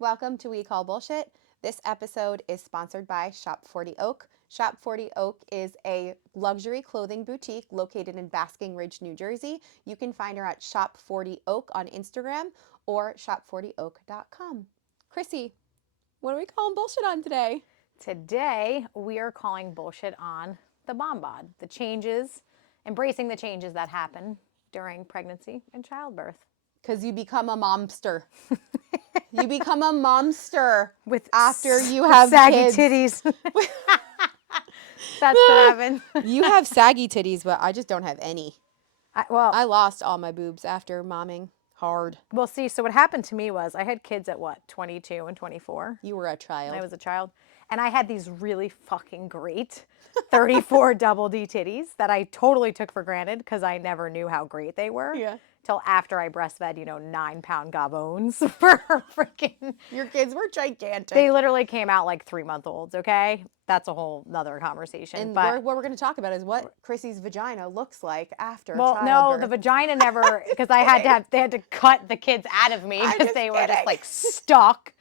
Welcome to We Call Bullshit. This episode is sponsored by Shop 40 Oak. Shop 40 Oak is a luxury clothing boutique located in Basking Ridge, New Jersey. You can find her at Shop 40 Oak on Instagram or shop40oak.com. Chrissy, what are we calling bullshit on today? Today, we are calling bullshit on the Mom Bod, the changes, embracing the changes that happen during pregnancy and childbirth. Because you become a momster. You become a momster With after you have saggy kids. titties. That's what happened. You have saggy titties, but I just don't have any. Well, I lost all my boobs after momming hard. we'll see. So what happened to me was I had kids at 22 and 24. You were a child. I was a child. And I had these really fucking great 34 double D titties that I totally took for granted because I never knew how great they were. Yeah. Till after I breastfed, 9-pound gavones for freaking. Your kids were gigantic. They literally came out like 3-month-olds, okay? That's a whole nother conversation. And but what we're going to talk about is what Chrissy's vagina looks like after well, no, childbirth. the vagina never, because they had to cut the kids out of me because they were just like stuck,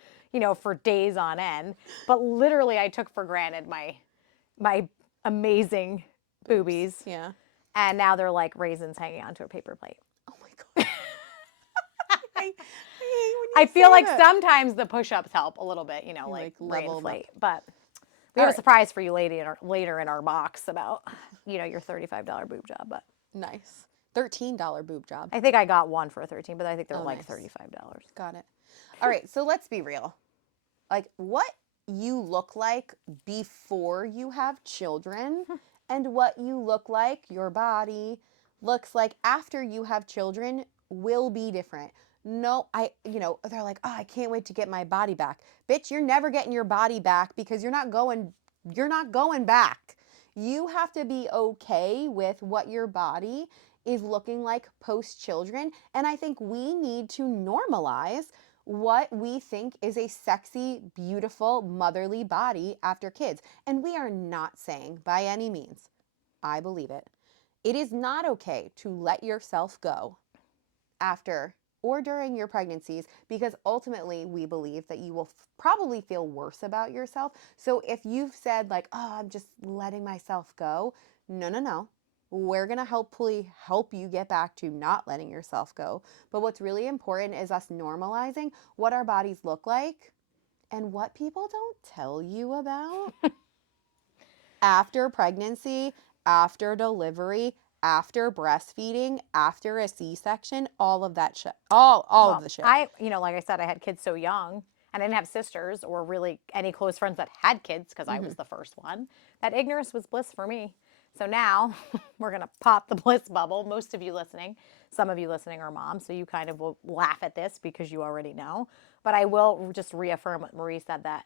for days on end. But literally, I took for granted my amazing boobies. Yeah. And now they're like raisins hanging onto a paper plate. Oh my God. I feel like sometimes the push-ups help a little bit, like level reinflate. But we have a surprise for you later in our box about, your $35 boob job. But nice. $13 boob job. I think I got one for $13, but I think they're like nice. $35. Got it. All right, so let's be real. Like what you look like before you have children and what you look like, your body looks like after you have children will be different. No, they're like, oh, I can't wait to get my body back. Bitch, you're never getting your body back because you're not going back. You have to be okay with what your body is looking like post children. And I think we need to normalize what we think is a sexy, beautiful, motherly body after kids. And we are not saying by any means, I believe it, it is not okay to let yourself go after or during your pregnancies because ultimately we believe that you will probably feel worse about yourself. So if you've said like, oh, I'm just letting myself go, no. We're going to hopefully help you get back to not letting yourself go. But what's really important is us normalizing what our bodies look like and what people don't tell you about after pregnancy, after delivery, after breastfeeding, after a C-section, all of that shit. All of the shit. Like I said, I had kids so young and I didn't have sisters or really any close friends that had kids because I was the first one. That ignorance was bliss for me. So now we're going to pop the bliss bubble. Most of you listening, some of you listening are moms, so you kind of will laugh at this because you already know. But I will just reaffirm what Marie said that,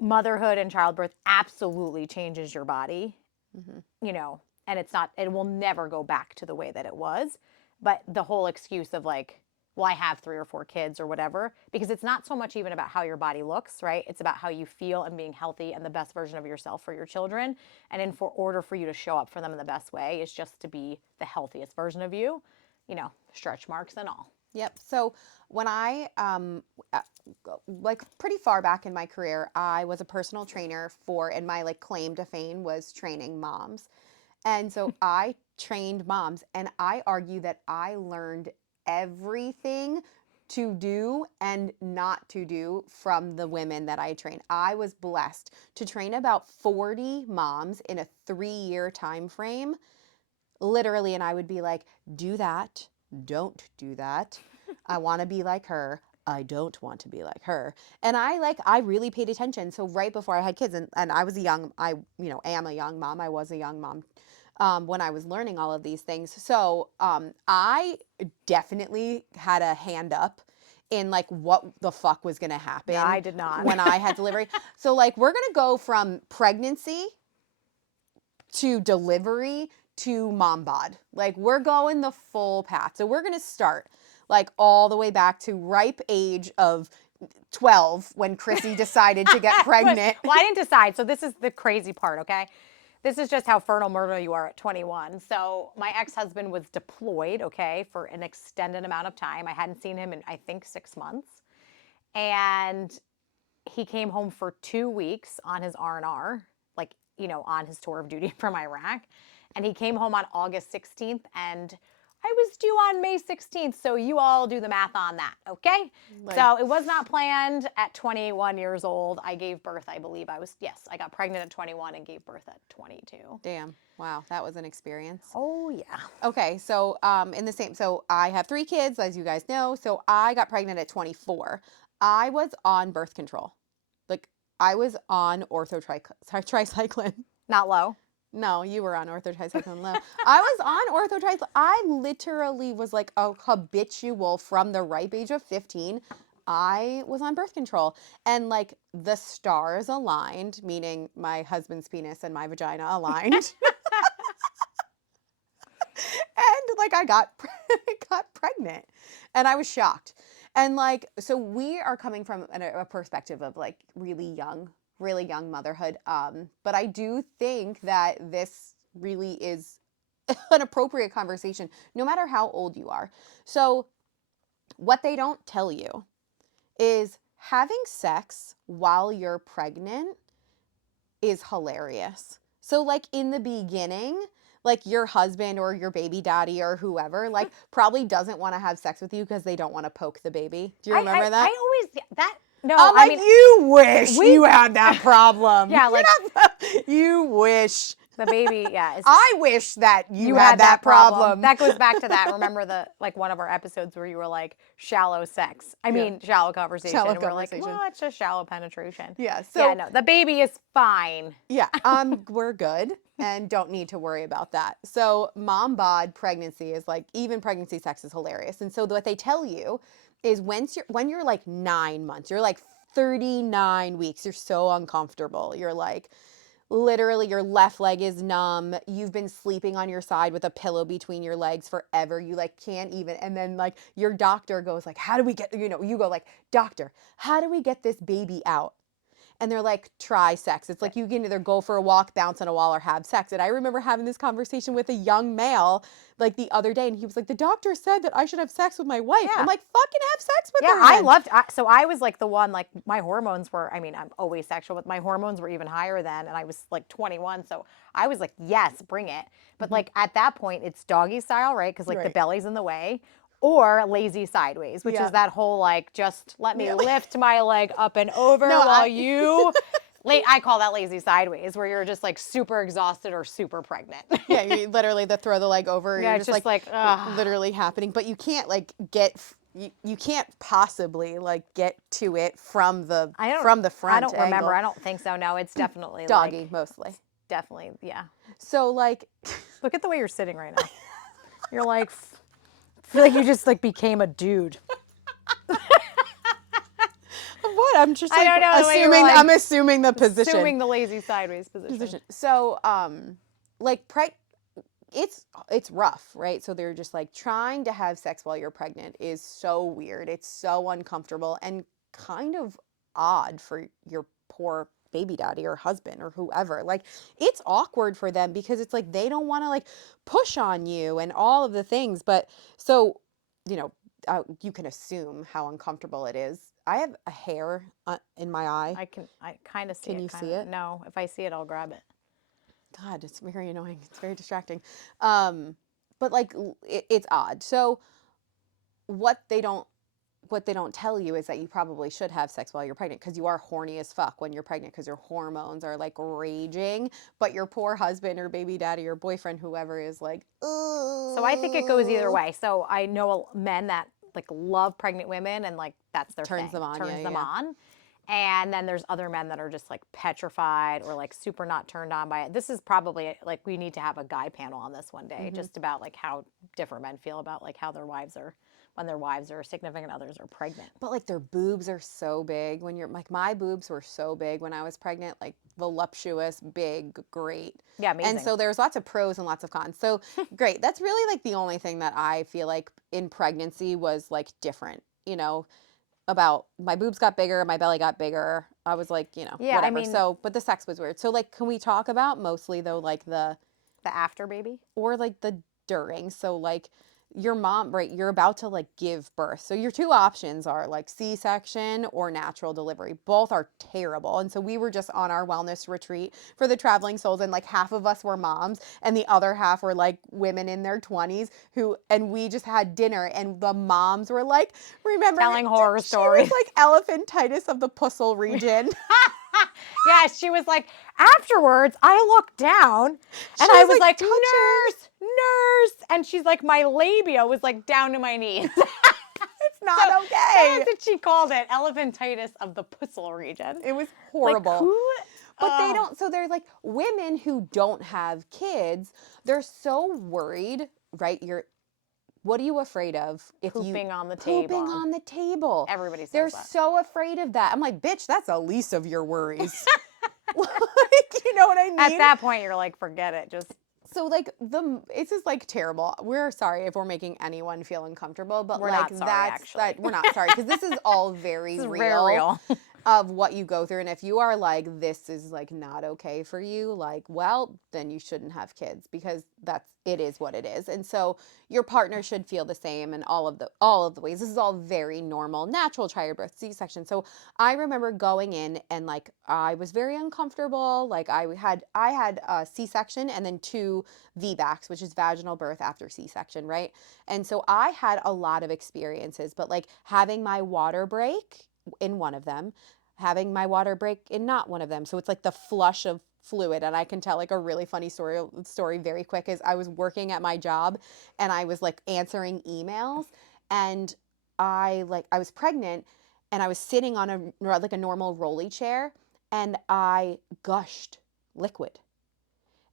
motherhood and childbirth absolutely changes your body, and it will never go back to the way that it was. But the whole excuse of like, well, I have 3 or 4 kids or whatever, because it's not so much even about how your body looks, right? It's about how you feel and being healthy and the best version of yourself for your children. And for order for you to show up for them in the best way is just to be the healthiest version of you, stretch marks and all. Yep. So when I, like pretty far back in my career, I was a personal trainer and my like claim to fame was training moms. And so I trained moms and I argue that I learned everything to do and not to do from the women that I train. I was blessed to train about 40 moms in a 3-year time frame, literally, and I would be like, do that, don't do that. I want to be like her. I don't want to be like her. And I really paid attention. So right before I had kids and I was am a young mom. I was a young mom when I was learning all of these things. So I definitely had a hand up in like what the fuck was going to happen. Yeah, I did not. When I had delivery. So like we're going to go from pregnancy to delivery to Mom Bod. Like we're going the full path. So we're going to start like all the way back to ripe age of 12 when Chrissy decided to get pregnant. Well, I didn't decide. So this is the crazy part, okay? This is just how fertile myrtle you are at 21. So my ex-husband was deployed, okay, for an extended amount of time. I hadn't seen him in, I think, 6 months. And he came home for 2 weeks on his R&R, like, on his tour of duty from Iraq. And he came home on August 16th, and I was due on May 16th. So you all do the math on that, okay? So it was not planned at 21 years old. I gave birth, I believe I got pregnant at 21 and gave birth at 22. Damn. Wow. That was an experience. Oh, yeah. Okay. So, so I have 3 kids, as you guys know. So I got pregnant at 24. I was on birth control. Like, I was on tricycline. Not low. No, you were on orthotricycline low. I was on orthotricycline. I literally was like a habitual from the ripe age of 15. I was on birth control, and like the stars aligned, meaning my husband's penis and my vagina aligned. And like I got pregnant, and I was shocked. And like, so we are coming from a perspective of like really young motherhood. But I do think that this really is an appropriate conversation, no matter how old you are. So what they don't tell you is having sex while you're pregnant is hilarious. So like in the beginning, like your husband or your baby daddy or whoever, like probably doesn't want to have sex with you because they don't want to poke the baby. Do you remember that? I always, no, I'm I like, mean, you wish you had that problem. Yeah, like you wish. the baby, yeah. I wish that you had that problem. That goes back to that. Remember one of our episodes where you were like, shallow sex. I mean, shallow conversation. Shallow and we're conversation. like, well, it's just shallow penetration. Yeah. So yeah, no, the baby is fine. Yeah, we're good and don't need to worry about that. So Mom Bod pregnancy is like, even pregnancy sex is hilarious. And so what they tell you is when you're like 9 months, you're like 39 weeks, you're so uncomfortable. You're like, literally your left leg is numb. You've been sleeping on your side with a pillow between your legs forever. You like can't even, and then like your doctor goes like, how do we get, you go like, doctor, how do we get this baby out? And they're like, try sex. It's like you can either go for a walk, bounce on a wall, or have sex. And I remember having this conversation with a young male like the other day, and he was like, the doctor said that I should have sex with my wife. Yeah. I'm like, fucking have sex with her. Yeah, then. so I was like the one, like my hormones were, I mean, I'm always sexual, but my hormones were even higher then. And I was like 21. So I was like, yes, bring it. But like at that point, it's doggy style, right? Because like the belly's in the way. Or lazy sideways, which is that whole like, just let me lift my leg up and over while you. I call that lazy sideways, where you're just like super exhausted or super pregnant. Yeah, you literally throw the leg over. Yeah, you're it's just like literally happening, but you can't like get. You can't possibly like get to it from the front. I don't remember. Angle. I don't think so. No, it's definitely doggy like, mostly. Definitely, yeah. So like, look at the way you're sitting right now. You're like. I feel like you just like became a dude. What? I'm just like I don't know, assuming. Like, I'm assuming the position. Assuming the lazy sideways position. So, like it's rough, right? So they're just like trying to have sex while you're pregnant is so weird. It's so uncomfortable and kind of odd for your poor baby daddy or husband or whoever. Like it's awkward for them because it's like they don't want to like push on you and all of the things. But so, you can assume how uncomfortable it is. I have a hair in my eye. I kind of see it. Can you see it? No, if I see it, I'll grab it. God, it's very annoying. It's very distracting. But like it's odd. So what they don't tell you is that you probably should have sex while you're pregnant because you are horny as fuck when you're pregnant because your hormones are like raging, but your poor husband or baby daddy or boyfriend, whoever, is like, ugh. So I think it goes either way. So I know men that like love pregnant women and like that's their turns thing. them on. Turns them on. And then there's other men that are just like petrified or like super not turned on by it. This is probably like we need to have a guy panel on this one day, just about like how different men feel about like how their wives are when their wives or significant others are pregnant. But like their boobs are so big when you're like, my boobs were so big when I was pregnant, like voluptuous, big, great. Yeah, amazing. And so there's lots of pros and lots of cons. So great. That's really like the only thing that I feel like in pregnancy was like different, about my boobs got bigger, my belly got bigger. I was like, whatever. I mean, so, but the sex was weird. So like, can we talk about mostly though, like the after baby or like the during? So like your mom, right, you're about to like give birth. So your two options are like C-section or natural delivery. Both are terrible. And so we were just on our wellness retreat for the traveling souls, and like half of us were moms and the other half were like women in their 20s and we just had dinner, and the moms were like, remember, Telling horror she was stories. like elephantitis of the pussle region. Yeah, she was like, afterwards, I looked down and She I was, was like, touching. nurse. And she's like, my labia was like down to my knees. It's not okay. That's what she called it, elephantitis of the pussle region. It was Like, horrible. who? But they don't, so they're like women who don't have kids, they're so worried, right? What are you afraid of if Pooping on the pooping table. on the table? Everybody says They're that. so afraid of that. I'm like, bitch, that's the least of your worries. Like, you know what I mean? At that point, you're like, forget it. Just So like it's just like terrible. We're sorry if we're making anyone feel uncomfortable, but We're like not sorry, that's actually. that we're not sorry because this is all very this is real. very real. Of what you go through, and if you are like, this is like not okay for you, like, well, then you shouldn't have kids, because it is what it is. And so your partner should feel the same in all of the ways. This is all very normal, natural childbirth, C-section. So I remember going in and like I was very uncomfortable. Like I had a C-section and then 2 VBACs, which is vaginal birth after C-section, right? And so I had a lot of experiences, but like having my water break in one of them, having my water break in not one of them. So it's like the flush of fluid. And I can tell like a really funny story very quick. Is I was working at my job and I was like answering emails, and I was pregnant, and I was sitting on a normal rolly chair, and I gushed liquid.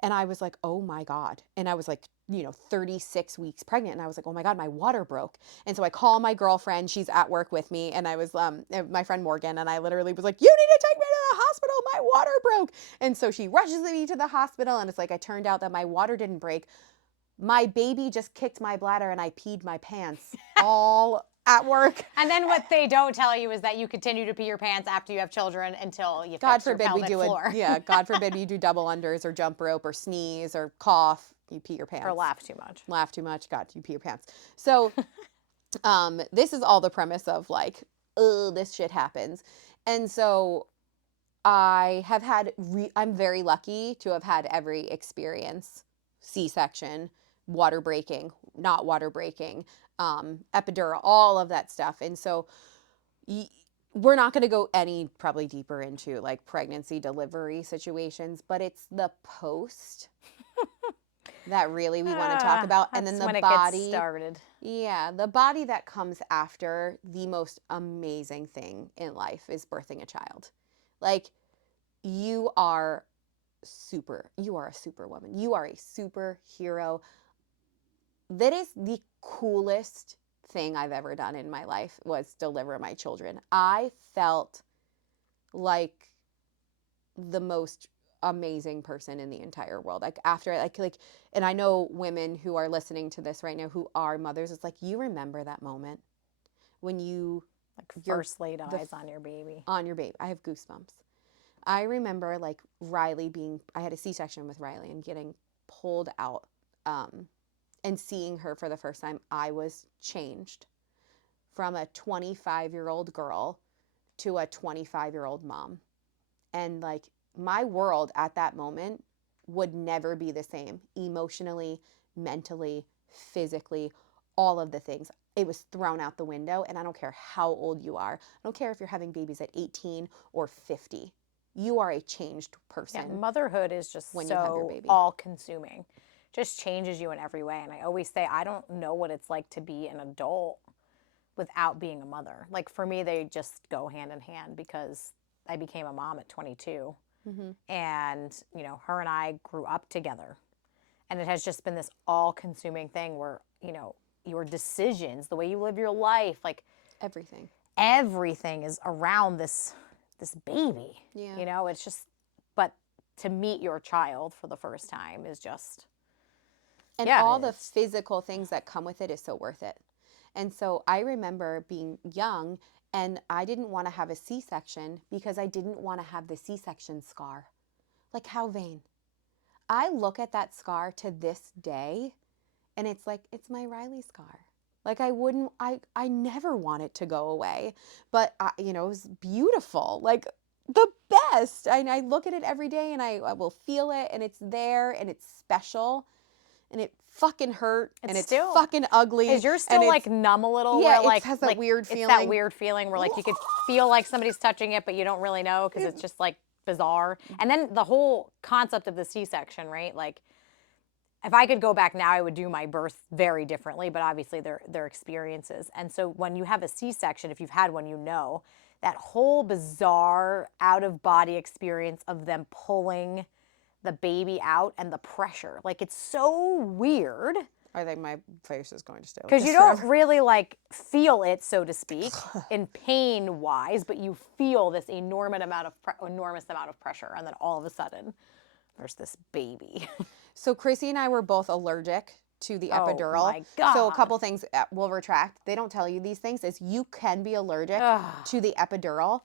And I was like, oh my God. And I was like, 36 weeks pregnant. And I was like, oh my God, my water broke. And so I call my girlfriend. She's at work with me. And I was, my friend Morgan. And I literally was like, you need to take me to the hospital. My water broke. And so she rushes me to the hospital. And it's like, I turned out that my water didn't break. My baby just kicked my bladder and I peed my pants all at work. And then what they don't tell you is that you continue to pee your pants after you have children until you God fix your forbid we pelvic do floor. God forbid you do double unders or jump rope or sneeze or cough. You pee your pants. Or laugh too much. Laugh too much. God, you pee your pants. So this is all the premise of like, this shit happens. And so I'm very lucky to have had every experience: C-section, water breaking, not water breaking, epidural, all of that stuff. And so we're not going to go any probably deeper into like pregnancy, delivery situations, but it's the post that really we want to talk about. And then the when body it gets started. Yeah, the body that comes after the most amazing thing in life is birthing a child. Like, you are a superwoman. You are a superhero. That is the coolest thing I've ever done in my life, was deliver my children. I felt like the most amazing person in the entire world. Like after and I know women who are listening to this right now who are mothers, it's like, you remember that moment when you first laid eyes on your baby. On your baby. I have goosebumps. I remember like I had a C-section with Riley and getting pulled out and seeing her for the first time. I was changed from a 25-year-old girl to a 25-year-old mom. And like my world at that moment would never be the same, emotionally, mentally, physically, all of the things. It was thrown out the window, and I don't care how old you are. I don't care if you're having babies at 18 or 50. You are a changed person. Yeah, motherhood is just when you have your baby. all-consuming. Just changes you in every way. And I always say, I don't know what it's like to be an adult without being a mother. Like for me, they just go hand in hand, because I became a mom at 22. Mm-hmm. And, her and I grew up together. And it has just been this all-consuming thing where, your decisions, the way you live your life, like everything is around this baby. Yeah. It's just, but to meet your child for the first time is just, and all the physical things that come with it is so worth it. And so I remember being young, and I didn't want to have a C-section because I didn't want to have the C-section scar. Like, how vain. I look at that scar to this day, and it's like, it's my Riley scar. Like I never want it to go away, but you know, it was beautiful, like the best. I look at it every day, and I will feel it, and it's there, and it's special, and it fucking hurt, and it's still fucking ugly. Is yours still like numb a little? Yeah, where, like, it has that weird it's feeling. that weird feeling where like you could feel like somebody's touching it, but you don't really know because it's just like bizarre. And then the whole concept of the C-section, right? Like, if I could go back now, I would do my birth very differently, but obviously they're experiences. And so when you have a C-section, if you've had one, you know that whole bizarre out of body experience of them pulling the baby out and the pressure. Like, it's so weird. I think my face is going to stay like Because this you don't forever. really like feel it, so to speak, in pain wise, but you feel this enormous amount of pressure, and then all of a sudden, there's this baby. So Chrissy and I were both allergic to the epidural. Oh my God. So a couple things will retract. They don't tell you these things. Is you can be allergic to the epidural.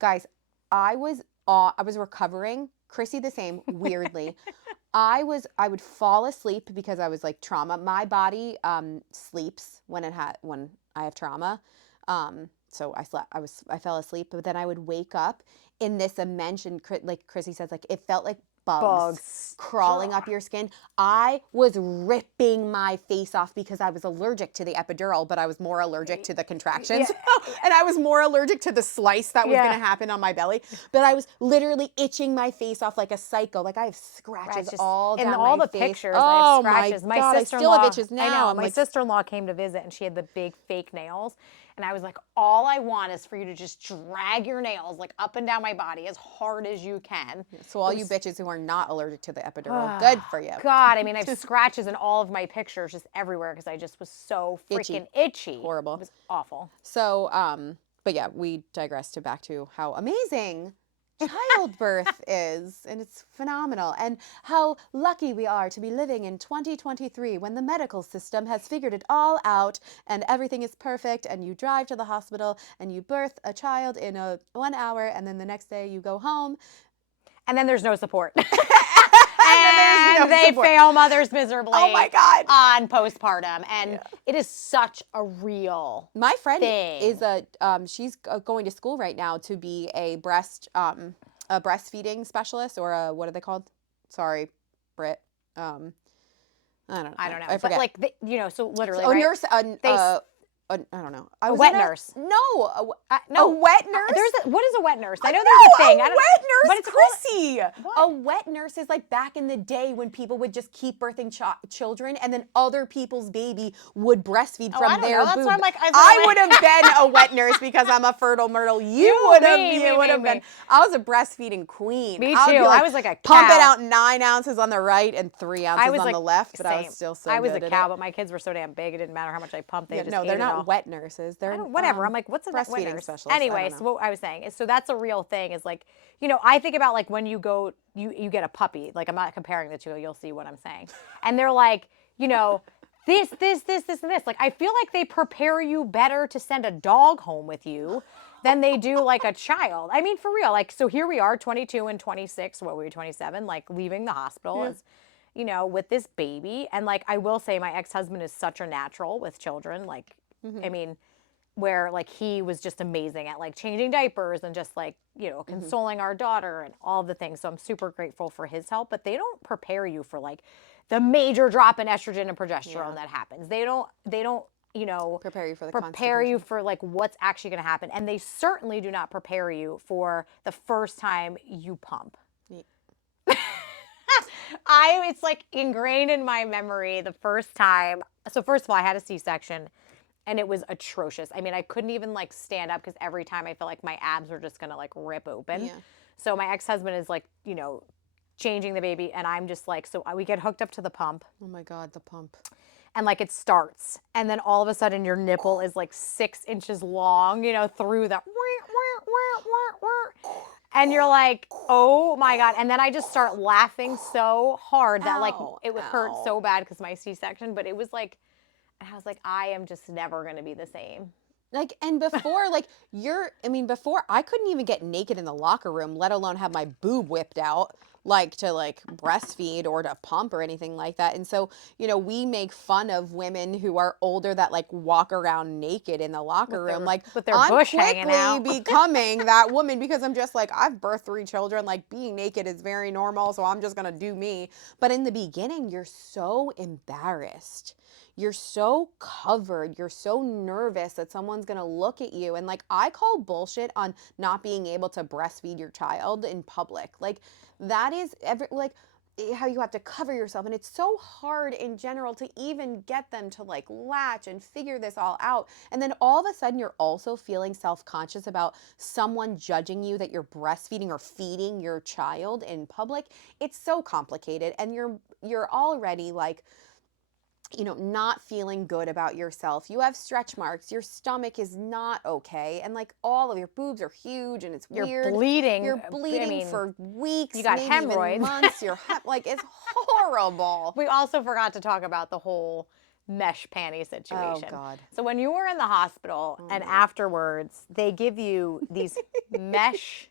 Guys, I was recovering. Chrissy the same, weirdly. I would fall asleep because I was like trauma. My body sleeps when I have trauma. So I fell asleep, but then I would wake up in this immense, like Chrissy says, like it felt like bugs crawling up your skin. I was ripping my face off because I was allergic to the epidural, but I was more allergic to the contractions. And I was more allergic to the slice that was going to happen on my belly. But I was literally itching my face off like a psycho. Like I have scratches all down my face. In all the pictures, I Oh have scratches. my God, I still have itches now. I know. I'm My like, sister-in-law came to visit, and she had the big fake nails. And I was like, all I want is for you to just drag your nails like up and down my body as hard as you can. so all you bitches who are not allergic to the epidural, good for you. God, I mean, I have scratches in all of my pictures just everywhere because I just was so freaking itchy. Horrible. It was awful. So, but yeah, we digress back to how amazing childbirth is, and it's phenomenal, and how lucky we are to be living in 2023 when the medical system has figured it all out and everything is perfect, and you drive to the hospital and you birth a child in 1 hour, and then the next day you go home. And then there's no support. And they fail mothers miserably. Oh my God. On postpartum, and it is such a real. My friend thing. is she's going to school right now to be a breastfeeding specialist, or what are they called? Sorry, Britt. I don't know. I don't know. I forget. But like, so literally, a right? nurse. I don't know. A wet nurse. No, no. A wet nurse. What is a wet nurse? I know there's a thing. A wet nurse, but it's Chrissy. What? A wet nurse is like back in the day when people would just keep birthing children, and then other people's baby would breastfeed from their boob. That's why I'm like, I would have been a wet nurse because I'm a fertile myrtle. You would have been. I was a breastfeeding queen. Me too. I was like a cow. Pump it out 9 ounces on the right and 3 ounces on the left, but I was still so good. I was a cow, but my kids were so damn big, it didn't matter how much I pumped. They No, they're not wet nurses. They're whatever. I'm like, what's a breastfeeding nurse? specialist? Anyway, so what I was saying is, so that's a real thing. Is like, I think about like when you go, you get a puppy. Like, I'm not comparing the two. You'll see what I'm saying. And they're like, this, and this. Like, I feel like they prepare you better to send a dog home with you than they do like a child. I mean, for real. Like, so here we are, 22 and 26. What were we, 27? Like, leaving the hospital as, with this baby. And like, I will say, my ex-husband is such a natural with children. Like, I mean, where like he was just amazing at like changing diapers and just like, consoling our daughter and all the things. So I'm super grateful for his help, but they don't prepare you for like the major drop in estrogen and progesterone that happens. They don't, prepare you for like what's actually going to happen. And they certainly do not prepare you for the first time you pump. Yeah. It's like ingrained in my memory the first time. So first of all, I had a C-section. And it was atrocious. I mean, I couldn't even like stand up because every time I felt like my abs were just gonna like rip open. Yeah. So my ex-husband is like, changing the baby, and I'm just like, so we get hooked up to the pump. Oh my God, the pump. And like it starts, and then all of a sudden your nipple is like 6 inches long, through the. And you're like, oh my God. And then I just start laughing so hard that like it would hurt so bad because my C-section, but it was like. And I was like, I am just never going to be the same. Like, and before, before I couldn't even get naked in the locker room, let alone have my boob whipped out. like to like breastfeed or to pump or anything like that. And so, you know, we make fun of women who are older that like walk around naked in the locker room. Like, with their I'm bush hanging quickly out. becoming that woman because I'm just like, I've birthed 3 children. Like, being naked is very normal. So I'm just going to do me. But in the beginning, you're so embarrassed. You're so covered. You're so nervous that someone's going to look at you. And like, I call bullshit on not being able to breastfeed your child in public. Like, that is how you have to cover yourself, and it's so hard in general to even get them to like latch and figure this all out. And then all of a sudden you're also feeling self-conscious about someone judging you that you're breastfeeding or feeding your child in public. It's so complicated, and you're already like, you know, not feeling good about yourself. You have stretch marks. Your stomach is not okay. And like, all of your boobs are huge and it's You're weird. bleeding. You're I bleeding mean, for weeks, you got maybe hemorrhoids. even months. Like, it's horrible. We also forgot to talk about the whole mesh panty Oh, situation. God. So when you were in the hospital and afterwards, they give you these mesh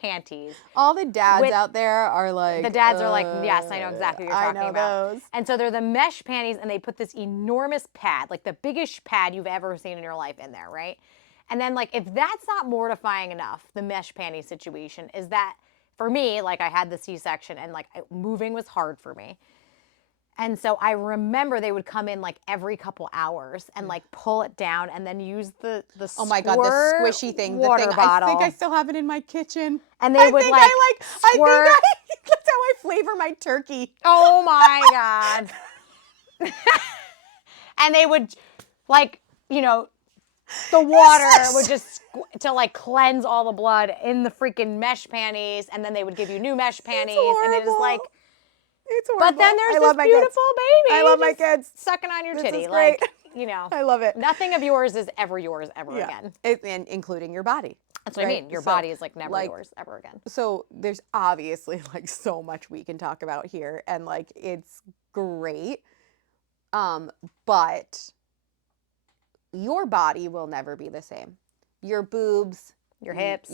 panties. All the dads out there are like, The dads are like, yes, I know exactly what you're I talking know about. those. And so they're the mesh panties, and they put this enormous pad, like the biggest pad you've ever seen in your life, in there, right? And then, like, if that's not mortifying enough, the mesh panty situation, is that for me, like, I had the C-section, and like moving was hard for me. And so I remember they would come in like every couple hours and like pull it down and then use the Oh my God, the squishy thing. The water thing, bottle. I think I still have it in my kitchen. And they would like squirt. That's how I flavor my turkey. Oh my God. And they would like, you know, the water would just to like cleanse all the blood in the freaking mesh panties, and then they would give you new mesh panties, and it is like, it's horrible. but then there's I love this my beautiful kids. baby. I love my just kids. sucking on your This titty. is great. Like, you know, I love it. nothing of yours is ever yours ever again. And including your body. That's what I mean. Your body is like never yours ever again. So there's obviously like so much we can talk about here, and like, it's great. But your body will never be the same. Your boobs, your hips,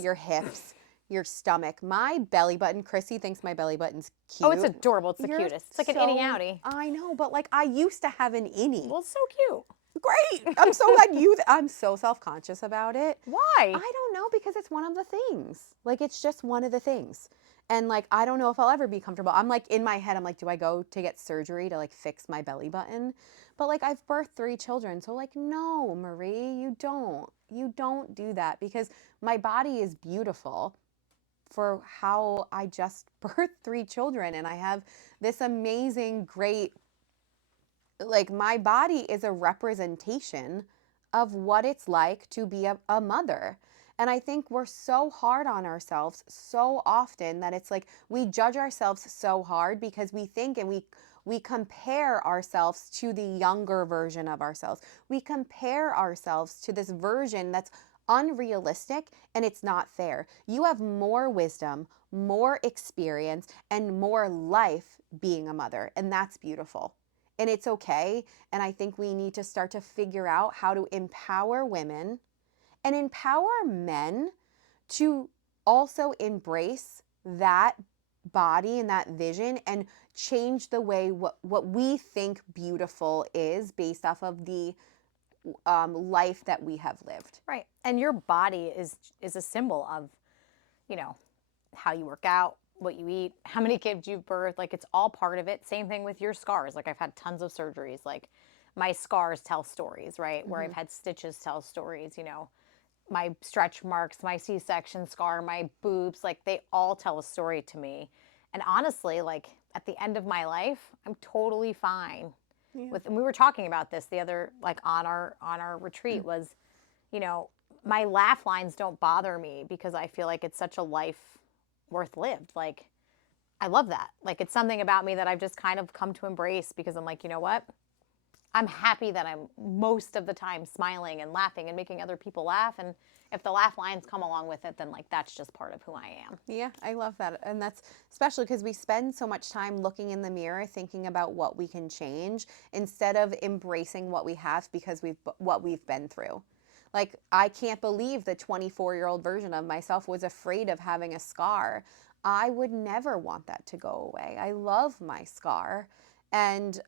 your stomach, my belly button. Chrissy thinks my belly button's cute. Oh, it's adorable. It's the cutest. It's like an innie outie. I know, but like, I used to have an innie. Well, it's so cute. Great. I'm so glad I'm so self-conscious about it. Why? I don't know, because it's one of the things. Like, it's just one of the things. And like, I don't know if I'll ever be comfortable. I'm like, in my head, I'm like, do I go to get surgery to like fix my belly button? But like, I've birthed 3 children. So like, no, Marie, you don't do that, because my body is beautiful for how I just birthed 3 children. And I have this amazing, great, like, my body is a representation of what it's like to be a mother. And I think we're so hard on ourselves so often that it's like, we judge ourselves so hard because we think, and we compare ourselves to the younger version of ourselves. We compare ourselves to this version that's unrealistic, and it's not fair. You have more wisdom, more experience, and more life being a mother, and that's beautiful. And it's okay. And I think we need to start to figure out how to empower women and empower men to also embrace that body and that vision, and change the way what we think beautiful is based off of the life that we have lived. Right. And your body is a symbol of, you know, how you work out, what you eat, how many kids you've birthed. Like, it's all part of it. Same thing with your scars. Like, I've had tons of surgeries. Like, my scars tell stories, right? Where I've had stitches tell stories, you know, my stretch marks, my C-section scar, my boobs, like, they all tell a story to me. And honestly, like, at the end of my life, I'm totally fine with, and we were talking about this the other, like, on our retreat, was, you know, my laugh lines don't bother me because I feel like it's such a life worth lived. Like, I love that. Like, it's something about me that I've just kind of come to embrace, because I'm like, you know what? I'm happy that I'm most of the time smiling and laughing and making other people laugh. And if the laugh lines come along with it, then like, that's just part of who I am. Yeah, I love that. And that's especially because we spend so much time looking in the mirror, thinking about what we can change, instead of embracing what we have, because what we've been through. Like, I can't believe the 24-year-old version of myself was afraid of having a scar. I would never want that to go away. I love my scar. And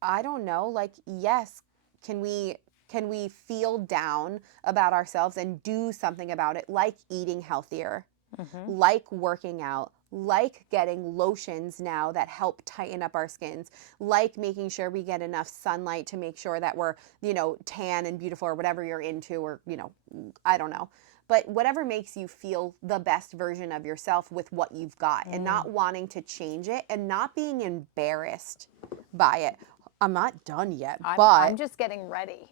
I don't know, like, yes, can we feel down about ourselves and do something about it, like eating healthier, like working out, like getting lotions now that help tighten up our skins, like making sure we get enough sunlight to make sure that we're, tan and beautiful, or whatever you're into, or, I don't know. But whatever makes you feel the best version of yourself with what you've got, and not wanting to change it, and not being embarrassed by it. I'm not done yet, but I'm just getting ready.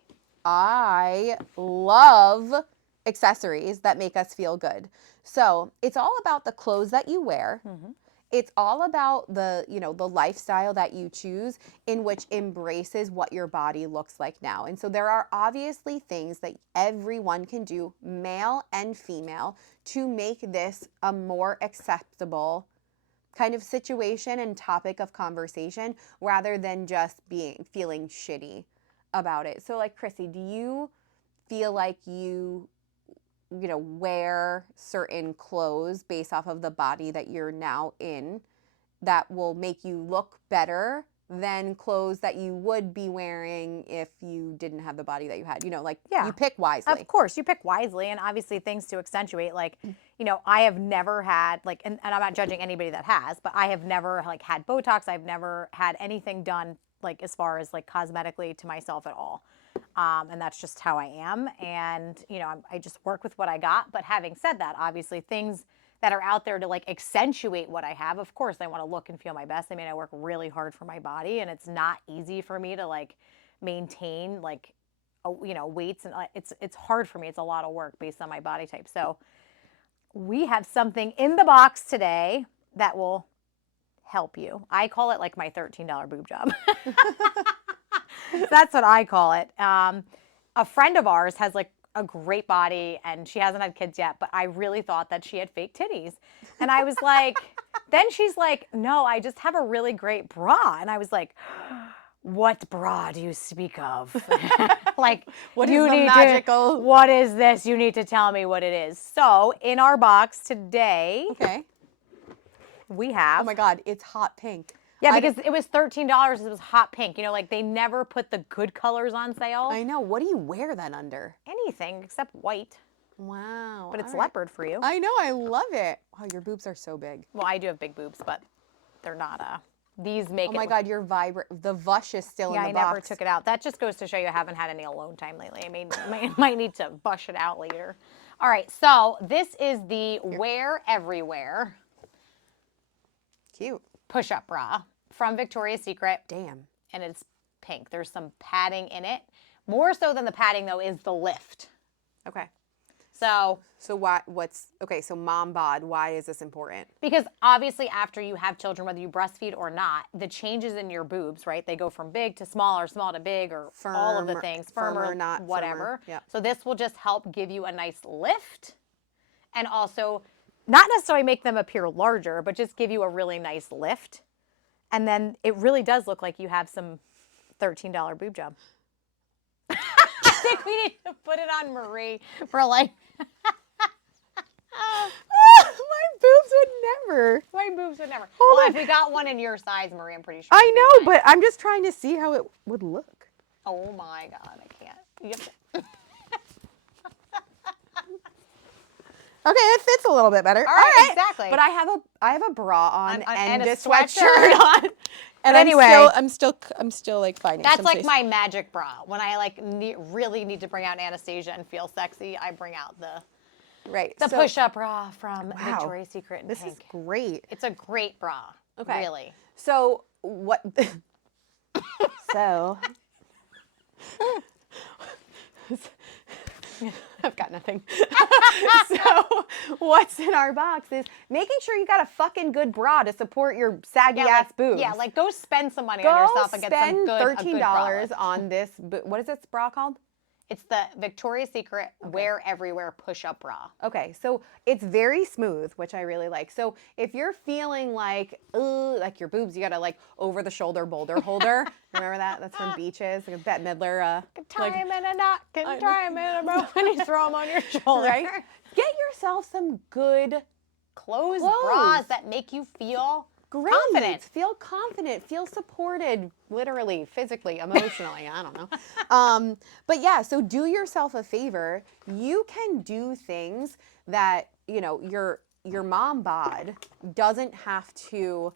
I love accessories that make us feel good. So it's all about the clothes that you wear. It's all about the lifestyle that you choose, in which embraces what your body looks like now. And so there are obviously things that everyone can do, male and female, to make this a more acceptable kind of situation and topic of conversation, rather than just feeling shitty about it. So, like, Chrissy, do you feel like you wear certain clothes based off of the body that you're now in that will make you look better than clothes that you would be wearing if you didn't have the body that you had? You pick wisely. Of course, you pick wisely, and obviously things to accentuate. Like, I have never had, like, and I'm not judging anybody that has, but I have never, like, had Botox. I've never had anything done, like, as far as, like, cosmetically to myself at all. And that's just how I am. And, I just work with what I got. But having said that, obviously things that are out there to, like, accentuate what I have, of course I want to look and feel my best. I mean, I work really hard for my body, and it's not easy for me to, like, maintain, like, weights, and it's hard for me. It's a lot of work based on my body type. So we have something in the box today that will help you. I call it, like, my $13 boob job. That's what I call it. A friend of ours has, like, a great body, and she hasn't had kids yet, but I really thought that she had fake titties. And I was like, then she's like, no, I just have a really great bra. And I was like, what bra do you speak of? Like, what is the magical? What is this? You need to tell me what it is. So in our box today, we have. Oh my God, it's hot pink. Yeah, because it was $13. It was hot pink. Like, they never put the good colors on sale. I know. What do you wear then under? Anything except white. Wow. But it's leopard for you. I know. I love it. Wow, your boobs are so big. Well, I do have big boobs, but they're not. These make it. Oh my God, you're vibrant. The vush is still in the box. Yeah, I never took it out. That just goes to show you I haven't had any alone time lately. I might need to bush it out later. All right, so this is the Wear Everywhere. Cute. Push-up bra from Victoria's Secret. Damn. And it's pink. There's some padding in it. More so than the padding, though, is the lift. Okay. So so Mom Bod, why is this important? Because obviously after you have children, whether you breastfeed or not, the changes in your boobs, right? They go from big to small, or small to big, or all of the things. Firmer, not whatever. Yep. So this will just help give you a nice lift, and also not necessarily make them appear larger, but just give you a really nice lift. And then it really does look like you have some $13 boob job. I think we need to put it on Marie for, like... My boobs would never. My boobs would never. Hold Well, on. if we got one in your size, Marie, I'm pretty sure. I know, but I'm just trying to see how it would look. Oh my God, I can't. You have to... Okay, it fits a little bit better. All right, exactly. But I have a bra on and a sweatshirt on. And anyway, I'm still like finding. That's like my magic bra. When I like really need to bring out Anastasia and feel sexy, I bring out the push-up bra from Victoria's Secret in pink. This is great. It's a great bra. Okay. Really. So what? So. I've got nothing. So what's in our box is making sure you got a fucking good bra to support your saggy ass boobs. Yeah, like go spend some money on yourself and get some good $13 on this. What is this bra called? It's the Victoria's Secret Wear Everywhere Push-Up Bra. Okay, so it's very smooth, which I really like. So if you're feeling like your boobs, you got to like over the shoulder boulder holder. Remember that? That's from Beaches. Like a Bette Midler. Tie him in a knot, tie him in a bow, and you throw him on your shoulder. Right? Get yourself some good Clothes, Clothes. bras that make you feel Great. confident. Feel confident. Feel supported, literally, physically, emotionally. I don't know. But yeah, so do yourself a favor. You can do things that, you know, your mom bod doesn't have to.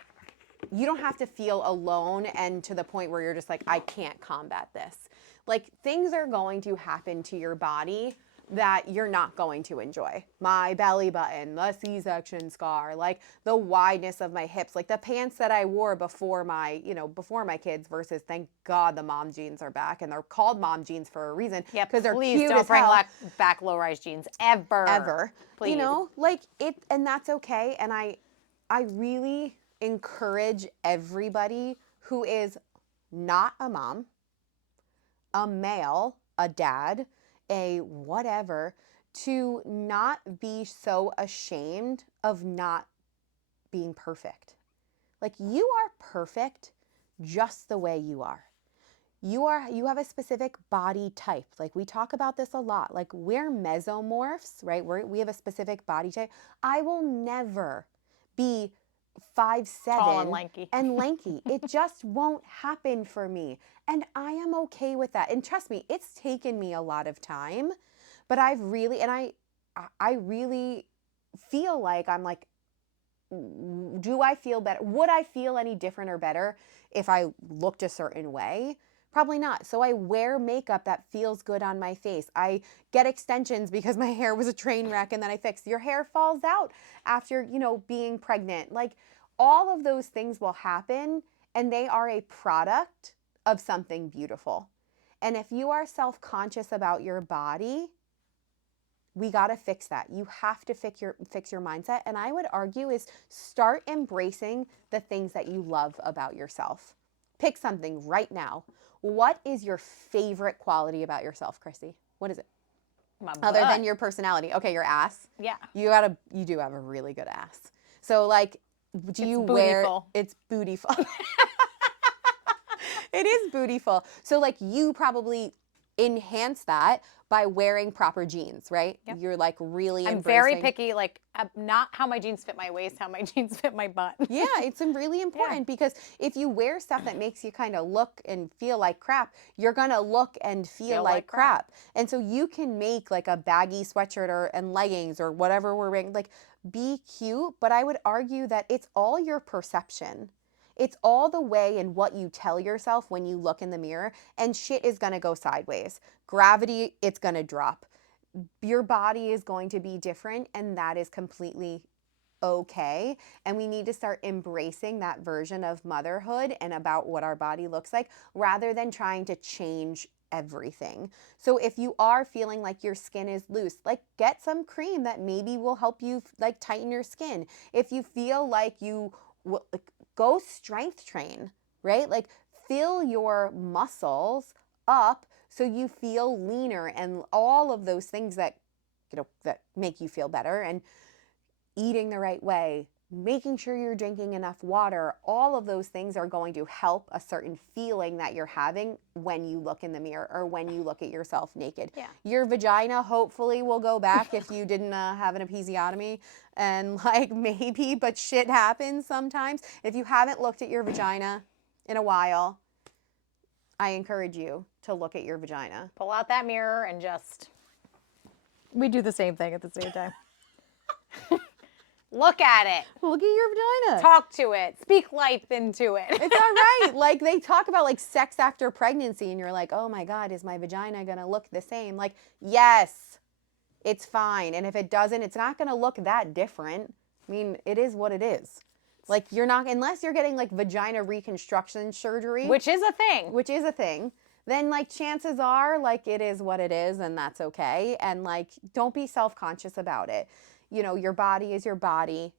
You don't have to feel alone and to the point where you're just like, I can't combat this. Like, things are going to happen to your body that you're not going to enjoy. My belly button, the C-section scar, like the wideness of my hips, like the pants that I wore before my, before my kids versus thank God the mom jeans are back, and they're called mom jeans for a reason. Yeah, because they're please cute don't as bring hell. back low-rise jeans ever. Ever. Please. Like it, and that's okay. And I really encourage everybody who is not a mom, a male, a dad, a whatever, to not be so ashamed of not being perfect. Like, you are perfect just the way you are. You have a specific body type. Like, we talk about this a lot. Like, we're mesomorphs, right? We have a specific body type. I will never be 5'7" Tall and lanky. It just won't happen for me. And I am okay with that. And trust me, it's taken me a lot of time, but I really feel like I'm like, do I feel better? Would I feel any different or better if I looked a certain way? Probably not. So I wear makeup that feels good on my face. I get extensions because my hair was a train wreck and then I fixed. Your hair falls out after, being pregnant. Like, all of those things will happen, and they are a product of something beautiful. And if you are self-conscious about your body, we got to fix that. You have to fix your mindset. And I would argue is start embracing the things that you love about yourself. Pick something right now. What is your favorite quality about yourself, Christy? What is it? My Other butt. than your personality. Okay, your ass. Yeah. You do have a really good ass. So, like, do you wear bootyful. it's bootyful. It is bootyful. So, like, you probably enhance that by wearing proper jeans, right? Yep. You're like really I'm embracing. very picky, like not how my jeans fit my waist, how my jeans fit my butt. Yeah, it's really important because if you wear stuff that makes you kind of look and feel like crap, you're going to look and feel like crap. And so you can make like a baggy sweatshirt and leggings or whatever we're wearing, like, be cute, but I would argue that it's all your perception. It's all the way and what you tell yourself when you look in the mirror, and shit is going to go sideways. Gravity, it's going to drop. Your body is going to be different, and that is completely okay. And we need to start embracing that version of motherhood and about what our body looks like rather than trying to change everything. So if you are feeling like your skin is loose, like, get some cream that maybe will help you like tighten your skin. If you feel like you like, go strength train, right? Like, fill your muscles up so you feel leaner and all of those things that that make you feel better. And eating the right way, making sure you're drinking enough water, all of those things are going to help a certain feeling that you're having when you look in the mirror or when you look at yourself naked. Yeah. Your vagina hopefully will go back if you didn't have an episiotomy, and like, maybe, but shit happens sometimes. If you haven't looked at your vagina in a while, I encourage you to look at your vagina. Pull out that mirror and just, we do the same thing at the same time. Look at it. Look at your vagina. Talk to it. Speak life into it. It's all right. Like, they talk about like sex after pregnancy, and you're like, oh my God, is my vagina going to look the same? Like, yes, it's fine. And if it doesn't, it's not going to look that different. I mean, it is what it is. Like, you're not, unless you're getting like vagina reconstruction surgery, Which is a thing. Then like, chances are like, it is what it is, and that's okay. And like, don't be self-conscious about it. Your body is your body.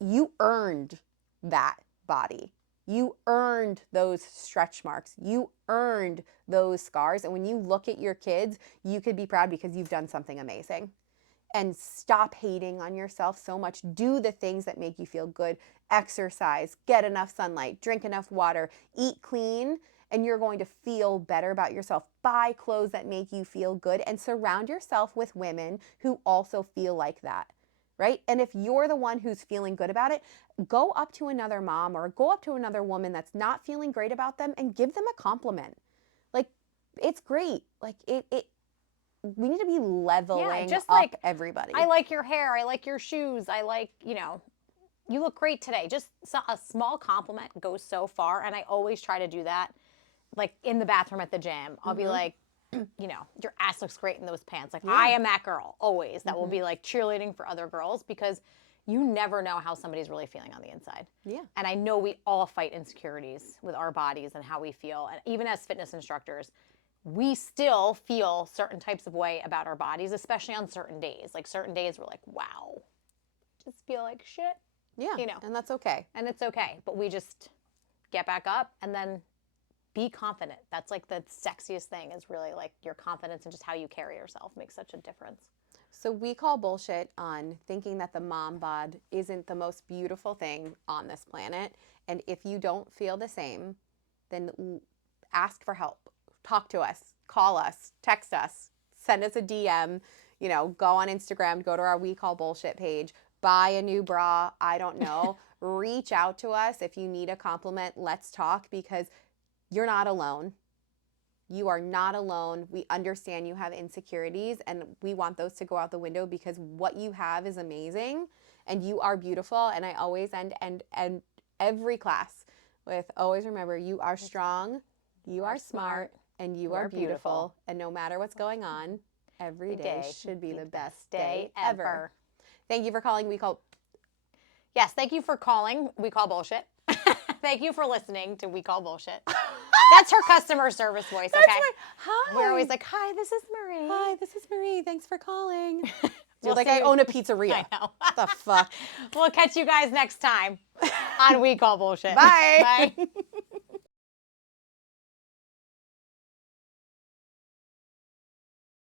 You earned that body. You earned those stretch marks. You earned those scars. And when you look at your kids, you could be proud because you've done something amazing. And stop hating on yourself so much. Do the things that make you feel good. Exercise, get enough sunlight, drink enough water, eat clean, and you're going to feel better about yourself. Buy clothes that make you feel good and surround yourself with women who also feel like that. right? And if you're the one who's feeling good about it, go up to another mom or go up to another woman that's not feeling great about them and give them a compliment. Like, it's great. Like, we need to be leveling just up like, everybody. I like your hair. I like your shoes. I like, you look great today. Just a small compliment goes so far. And I always try to do that. Like in the bathroom at the gym, I'll be like, your ass looks great in those pants. Like, I am that girl always that will be like cheerleading for other girls, because you never know how somebody's really feeling on the inside. Yeah. And I know we all fight insecurities with our bodies and how we feel. And even as fitness instructors, we still feel certain types of way about our bodies, especially on certain days. Like certain days we're like, wow, just feel like shit. Yeah. And that's okay. And it's okay. But we just get back up and then be confident. That's like the sexiest thing, is really like your confidence and just how you carry yourself makes such a difference. So we call bullshit on thinking that the mom bod isn't the most beautiful thing on this planet. And if you don't feel the same, then ask for help. Talk to us, call us, text us, send us a DM, go on Instagram, go to our We Call Bullshit page, buy a new bra. I don't know. Reach out to us if you need a compliment. Let's talk, because you're not alone. You are not alone. We understand you have insecurities, and we want those to go out the window, because what you have is amazing and you are beautiful. And I always end every class with, always remember, you are strong, you are smart, and you are beautiful. And no matter what's going on, every day should be the best day ever. Thank you for calling We Call. Yes, thank you for calling We Call Bullshit. Thank you for listening to We Call Bullshit. That's her customer service voice, okay? That's right. Hi. We're always like, hi, this is Marie. Hi, this is Marie. Thanks for calling. We'll You're like, I own a pizzeria. I know. What the fuck? We'll catch you guys next time on We Call Bullshit. Bye. Bye.